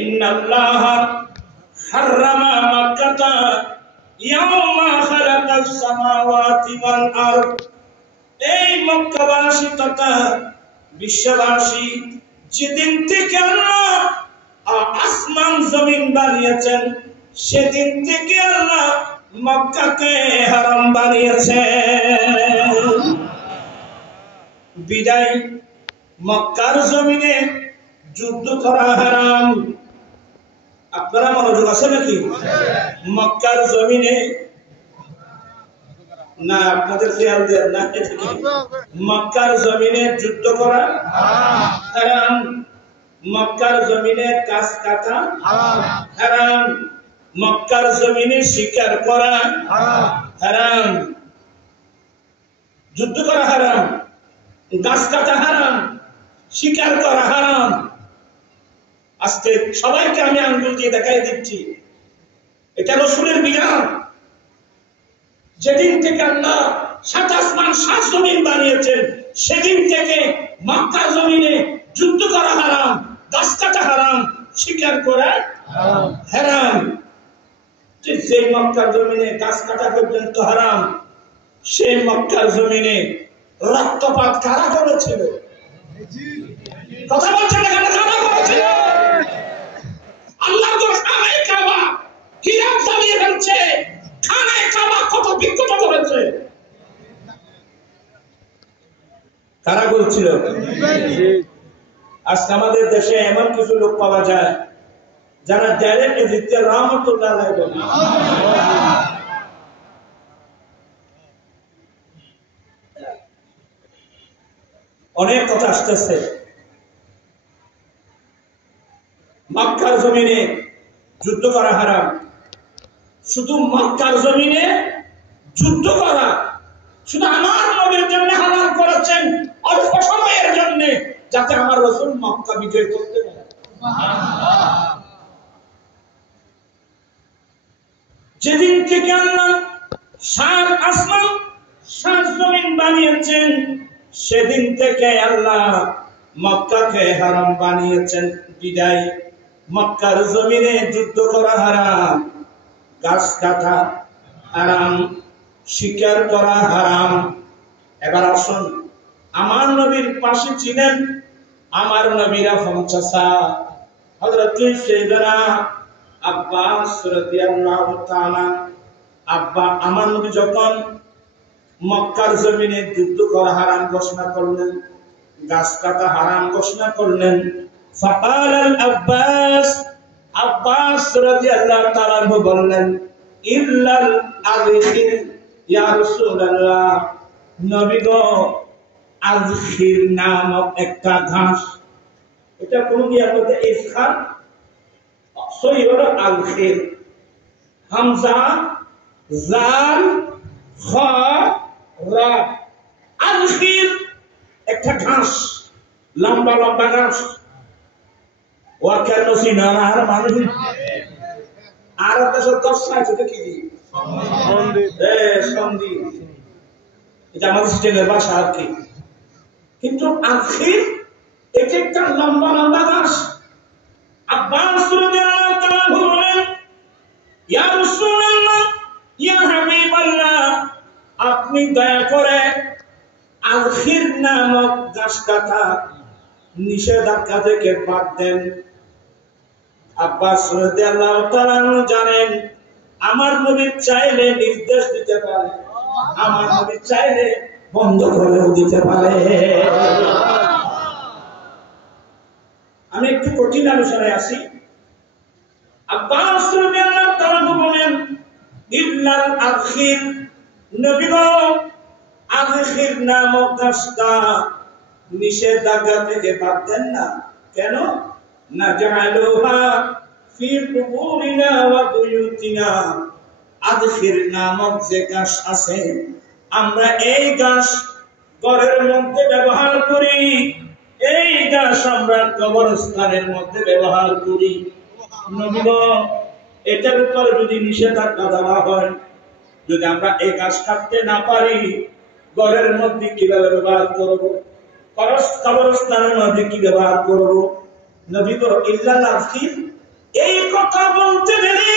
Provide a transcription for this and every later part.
ইন্নাল্লাহা হাররামা মাক্কাতা ইয়াওমা খালাকাস সামাওয়াতি ওয়াল আরদ। এই মক্কাবাসী তথা বিশ্ববাসী যেদিন থেকে আল্লাহ আসমান জমিন বানিয়েছেন সেদিন থেকে আল্লাহ মক্কাকে হারাম বানিয়েছেন। বিদায় মক্কার জমিনে যুদ্ধ করা হারাম। আপনারা মনোযোগ আছে নাকি? মক্কার জমিনে না, আপনাদের খেয়াল দেন না, মক্কার জমিনে যুদ্ধ করা হারাম, মক্কার জমিনে গাছ কাটা হারাম, মক্কার জমিনে শিকার করা হারাম, যুদ্ধ করা হারাম, গাছ কাটা হারাম, শিকার করা হারাম। আজকে সবাইকে আমি আঙ্গুল দিয়ে দেখাই দিচ্ছি, এটা রাসূলের বিধান। যেদিন থেকে আল্লাহ সাত আসমান সাত জমিন বানিয়েছেন সেদিন থেকে মক্কার জমিনে যুদ্ধ করা হারাম, গাছ কাটা হারাম, শিকার করা হারাম। যে মক্কার জমিনে গাছ কাটা পর্যন্ত হারাম, সেই মক্কার জমিনে রক্তপাত কারা করেছিল? কথা বলছেন না কেন? কারা করেছিল? আল্লাহ তো খানায় কাবা হিরাম চালিয়ে ফেলছে, খানায় কাবা কত বিক্ষত করেছে। কারা বলছিল? আজকে আমাদের দেশে এমন কিছু লোক পাওয়া যায় যারা ডাইরেক্ট জিততে রহমতুল্লাহ আলাইহি বলে। অনেক কথা আসতেছে। মক্কার জমিনে যুদ্ধ করা হারাম, শুধু মক্কার জমিনে যুদ্ধ করা শুধু আমার নবীর জন্য হারাম করেছেন, অল্প সময়ের জন্য, যাতে আমার রাসূল মক্কা বিজয় করতে পারে। যেদিন থেকে আল্লাহ সাত আসমান সাত জমিন বানিয়েছেন সেদিন থেকে আল্লাহ মক্কাকে হারাম বানিয়েছেন। বিদায় মক্কার জমিনে যুদ্ধ করা হারাম, গাছ কাটা হারাম, শিকার করা হারাম। এবার আসুন, আমার নবীর পাশে ছিলেন আমার নবীরা পঞ্চাশা হযরত সাইয়েদনা আব্বাস রাদিয়াল্লাহু তাআলা। আব্বা আমার নবী যখন মক্কার জমিনে যুদ্ধ করা হারাম ঘোষণা করলেন, গাছ কাটা হারাম ঘোষণা করলেন, ফাকাল আল আব্বাস, আব্বাস রাদিয়াল্লাহু তাআলা বললেন, ইল্লাল আযখির ইয়া রাসূলুল্লাহ, নবী গো, আযখির নামক একটা ঘাস, এটা কোন গিয়ার মধ্যে ইসখার সই হলো আযখির, হামজা জাল খ রা, আযখির একটা ঘাস, লম্বা লম্বা ঘাস। ও কেন সিনার মানুষ আর দেশ দশটা আছে কি সন্ধি, এটা আমাদের স্টেলের ভাষা আর কি। কিন্তু আযখির এটা একটা লম্বা লম্বা ঘাস। আব্বাস রাদিয়াল্লাহু তাআলা বলেন, ইয়া রাসূলুল্লাহ, ইয়া হাবিবাল্লাহ, আপনি দয়া করে আযখির নামক ঘাস কাটা নিষেধাজ্ঞা থেকে বাদ দেন। আব্বাস রাদিয়াল্লাহু তাআলা জানেন আমার নবী চাইলে নির্দেশ দিতে পারে, আমার নবী চাইলে বন্ধ করেও দিতে পারে। আমি একটু কঠিন আলোচনায় আসি। আব্বাস রাদিয়াল্লাহু তাআলা বলেন, ইল্লাল আযখির, নবী গো, আযখির নামক ঘাসটা নিষেধাজ্ঞা থেকে বাদ দেন না। কেন? নাজআলুহা ফি কুবুরিনা ওয়া বুয়ুতিনা, আযখির নামক যে ঘাস আছে আমরা এই ঘাস ঘরের মধ্যে ব্যবহার করি, এই ঘাস আমরা কবরস্থানের মধ্যে ব্যবহার করি। নবী গো, এটার উপর যদি নিষেধাজ্ঞা দেওয়া হয়, যদি আমরা এই ঘাস কাটতে না পারি, ঘরের মধ্যে কিভাবে ব্যবহার করব, কবরস্থানের মধ্যে কি ব্যবহার করব? নবী গো, ইল্লাল আযখির, এই কথা বলতে গেলে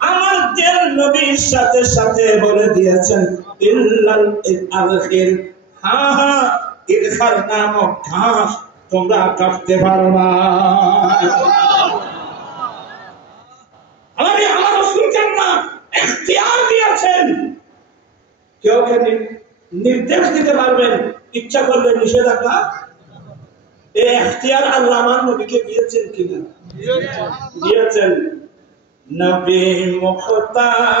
আমার দেল নবীর সাথে সাথে বলে দিয়েছেন ইল্লাল আখির, হ্যাঁ হ্যাঁ ইরখার নামক ঘাস তোমরা কাটতে পারবা। আমি আমার রাসূলকে না ইখতিয়ার দিয়েছেন, কেউ নির্দেশ দিতে পারবেন, ইচ্ছা করলে নিষেধাজ্ঞা। এই ইখতিয়ার আল্লাহ আমার নবীকে দিয়েছেন কিনা? দিয়েছেন। নবী মুখতার